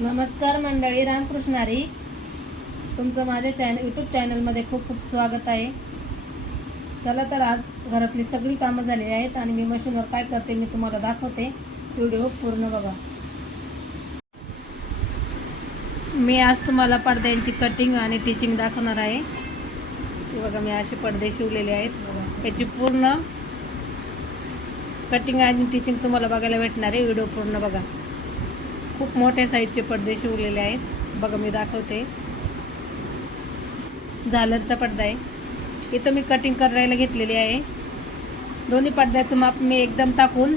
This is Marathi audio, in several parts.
नमस्कार मंडळी, रामकृष्णारी. तुमचं माझ्या यूट्यूब चॅनलमध्ये खूप खूप स्वागत आहे. चला तर आज घरातली सगळी कामं झालेली आहेत आणि मी मशीनवर काय करते मी तुम्हाला दाखवते. व्हिडिओ पूर्ण बघा. मी आज तुम्हाला पडद्यांची कटिंग आणि टिचिंग दाखवणार आहे. हे बघा, मी असे पडदे शिवलेले आहेत. याची पूर्ण कटिंग आणि टिचिंग तुम्हाला बघायला भेटणार आहे. व्हिडिओ पूर्ण बघा. खूप मोठ्या साईजचे पडदे शिवलेले आहेत. बघा, मी दाखवते. झालरचा पडदा आहे. इथं मी कटिंग करायला घेतलेली आहे. दोन्ही पडद्याचं माप मी एकदम टाकून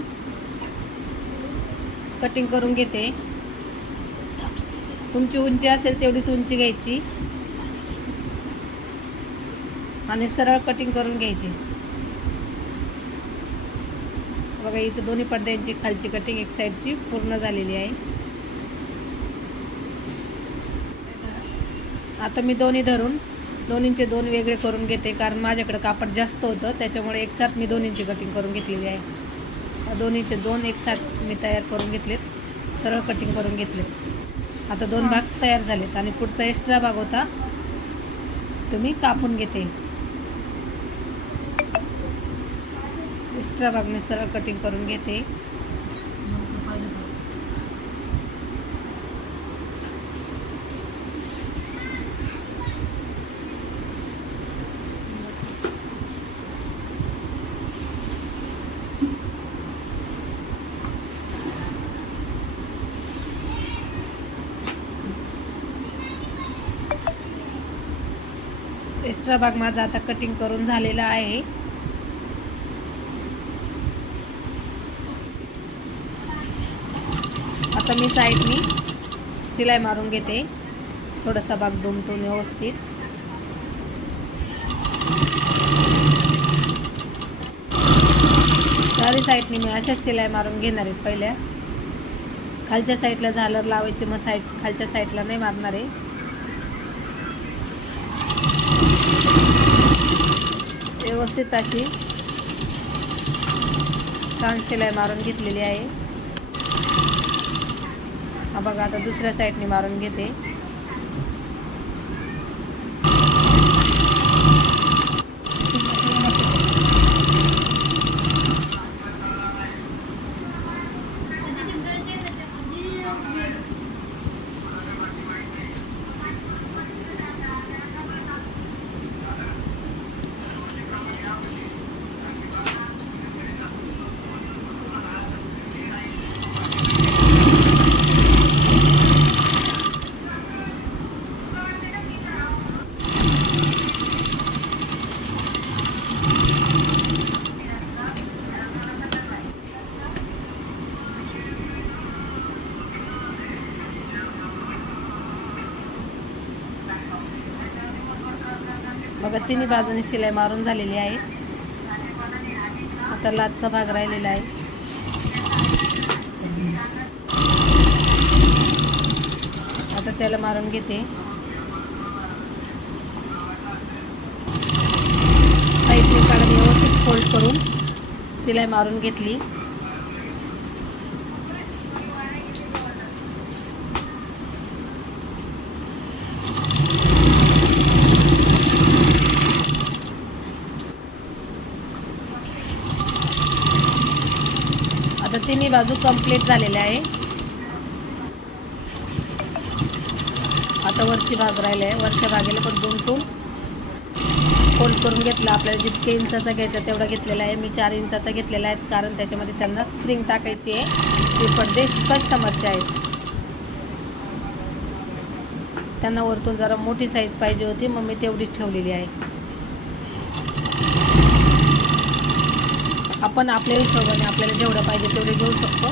कटिंग करून घेते. तुमची उंची असेल तेवढीच उंची घ्यायची आणि सरळ कटिंग करून घ्यायची. बघा, इथं दोन्ही पडद्यांची खालची कटिंग एक साईडची पूर्ण झालेली आहे. आता मी दोन्हींचे दोन वेगळे करून घेते, कारण माझ्याकडे कापड जास्त होतं, त्याच्यामुळे एकसाथ मी दोन्हींची कटिंग करून घेतलेली आहे. दोन्हीचे दोन एकसाथ मी तयार करून घेतलेत, सरळ कटिंग करून घेतलेत. आता दोन भाग तयार झालेत आणि पुढचा एक्स्ट्रा भाग होता तुम्ही कापून घेते. एक्स्ट्रा भाग मी सरळ कटिंग करून घेते. एक्स्ट्रा भाग माझा आता कटिंग करून झालेला आहे. आता मी साईडनी शिलाई मारून घेते. थोडासा भाग दुमटून व्यवस्थित. चारी साईडनी मी अशाच शिलाई मारून घेणार आहे. पहिल्या खालच्या साईडला झालर लावायची, मग खालच्या साईडला नाही मारणार आहे. व्यवस्थित अशी छान शिलाई मारून घेतलेली आहे. हा बघा, आता दुसऱ्या साईडने मारून घेते. बघा, तिन्ही बाजूने शिलाई मारून झालेली आहे. आता लाचचा भाग राहिलेला आहे. आता त्याला मारून घेते. साईडने काढून व्यवस्थित फोल्ड करून शिलाई मारून घेतली. आता तिन्ही बाजू कंप्लीट झालेल्या आहे. आता वरची भाग राहिला आहे. वरच्या भागाला पण दुमटून फोल्ड करून घेतला. आपल्याला जितके इंचाचा घ्यायचा तेवढा घेतलेला आहे. मी 4 इंचाचा घेतलेला आहे, कारण त्याच्यामध्ये त्यांना स्प्रिंग टाकायची आहे. ते पडदे कस्टमरचे आहेत. त्यांना वरतून जरा मोठी साईज पाहिजे होती, मग मी तेवढीच ठेवलेली आहे. आपण आपल्या हिशोबाने आपल्याला जेवढं पाहिजे तेवढे घेऊ शकतो.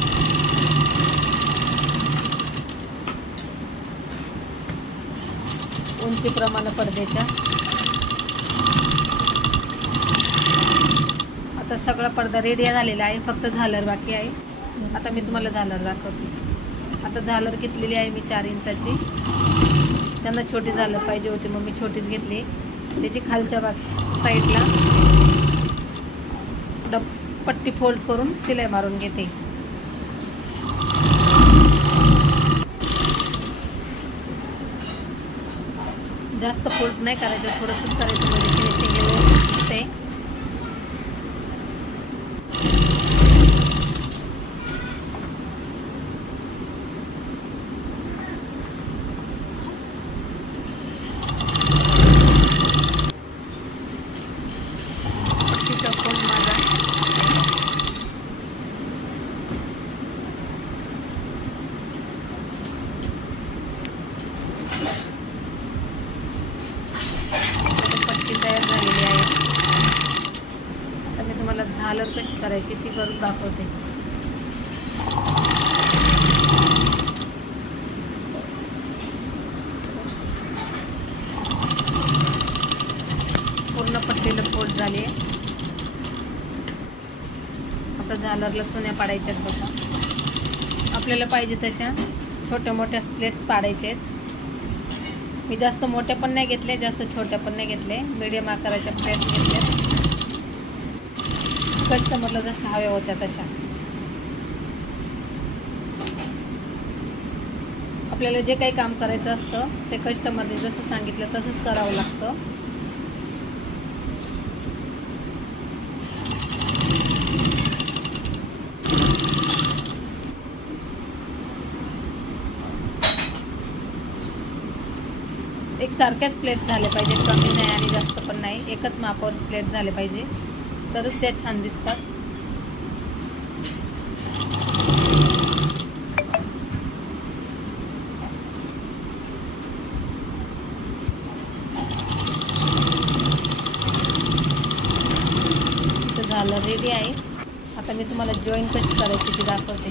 उंचीप्रमाणे पडद्याच्या. आता सगळा पडदा रेडी झालेला आहे, फक्त झालर बाकी आहे. आता मी तुम्हाला झालर दाखवते. आता झालर घेतलेली आहे मी 4 इंचाची. त्यांना छोटी झालर पाहिजे होती, मग मी छोटीच घेतली. त्याची खालच्या साईडला पट्टी फोल्ड करून शिलाई मारून घेते. जास्त फोल्ड नाही करायचं, थोडंसंच करायचं म्हणजे फिनिशिंग व्यवस्थित आहे. तयार झालेली आहे. आता मी तुम्हाला झालर कशी करायची ती करून दाखवते. पूर्ण पट्टीला फोल्ड झाली आहे. आता झालरला चुन्या पाडायच्यात बघा. आपल्याला पाहिजे तशा छोट्या मोठ्या प्लेट्स पाडायचे आहेत. मी जास्त मोठ्या पण नाही घेतले, जास्त छोट्या पण नाही घेतले, मीडियम आकाराच्या प्लेट घेतल्या. कस्टमरला जशा हव्या होत्या तशा. आपल्याला जे काही काम करायचं असतं ते कस्टमरने जसं सांगितलं तसंच करावं लागतं. एक सारख्याच प्लेट झाल्या पाहिजे, कमी नाही आणि जास्त पण नाही, एकच मापावर प्लेट झाले पाहिजे तरच त्या छान दिसतात. इथं झालं रेडी आहे. आता मी तुम्हाला जॉईन कशी करायची ती दाखवते.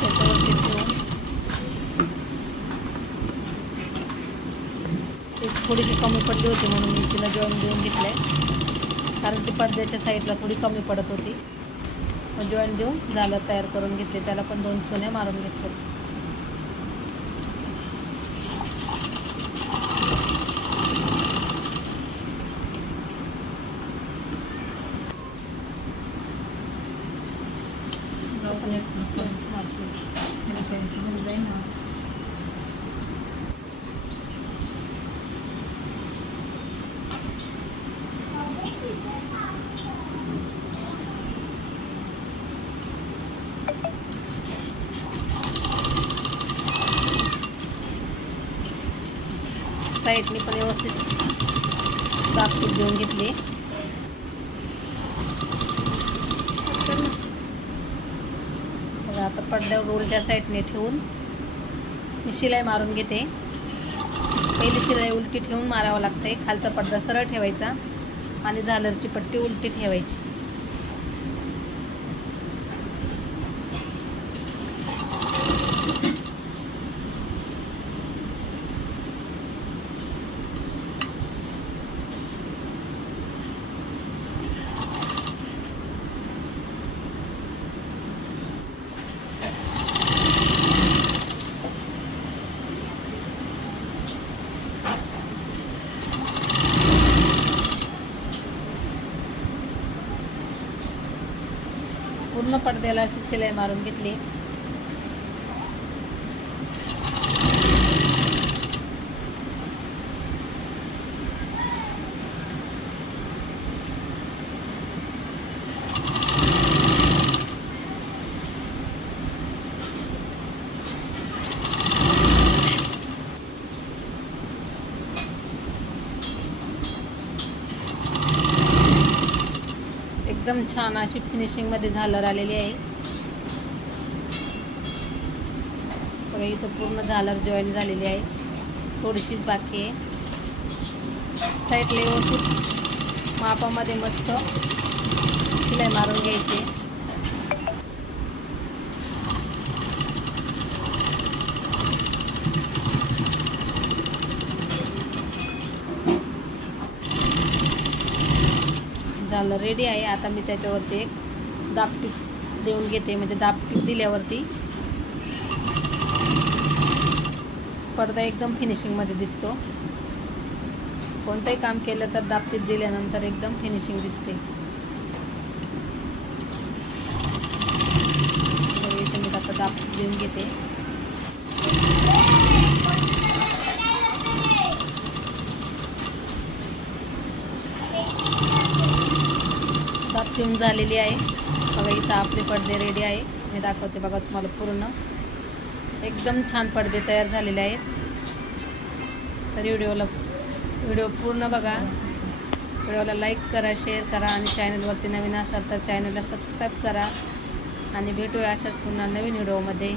त्याच्यावरती ठेवून थोडीशी कमी पडली होती म्हणून मी तिला जॉईन देऊन घेतलं आहे, कारण ती पडद्याच्या साईडला थोडी कमी पडत होती. मग जॉईन देऊन झालं तयार करून घेतले. त्याला पण 2 चुन्या मारून घेतले. साईडनी पण व्यवस्थित दाबून देऊन घेतली. आता पडद्यावर उलट्या साईडने ठेवून मी शिलाई मारून घेते. पहिली शिलाई उलटी ठेवून मारावं लागते. खालचा पडदा सरळ ठेवायचा आणि झालरची पट्टी उलटी ठेवायची. पूर्ण पडद्याला अशी शिलाई मारून घेतली. एकदम छान अशी फिनिशिंगमध्ये झालर आलेली आहे. बघा इथं पूर्ण झालर जॉईन झालेली आहे, थोडीशीच बाकी आहे. साईडला व्यवस्थित मापामध्ये मस्त शिलाई मारून घ्यायची. झालं रेडी आहे. आता मी त्याच्यावरती एक दाबटीप देऊन घेते. म्हणजे दाबटीप दिल्यावरती पडदा एकदम फिनिशिंगमध्ये दिसतो. कोणतंही काम केलं तर दाबटीप दिल्यानंतर एकदम फिनिशिंग दिसते. इथे मी आता दाबटीप देऊन घेते. शिवून झालेली आहे. बघा इथं आपले पडदे रेडी आहे. मी दाखवते बघा तुम्हाला पूर्ण एकदम छान पडदे तयार झालेले आहेत. तर व्हिडिओ पूर्ण बघा. व्हिडिओला लाईक करा, शेअर करा आणि चॅनलवरती नवीन असाल तर चॅनलला सबस्क्राईब करा आणि भेटूया अशाच पुन्हा नवीन व्हिडिओमध्ये.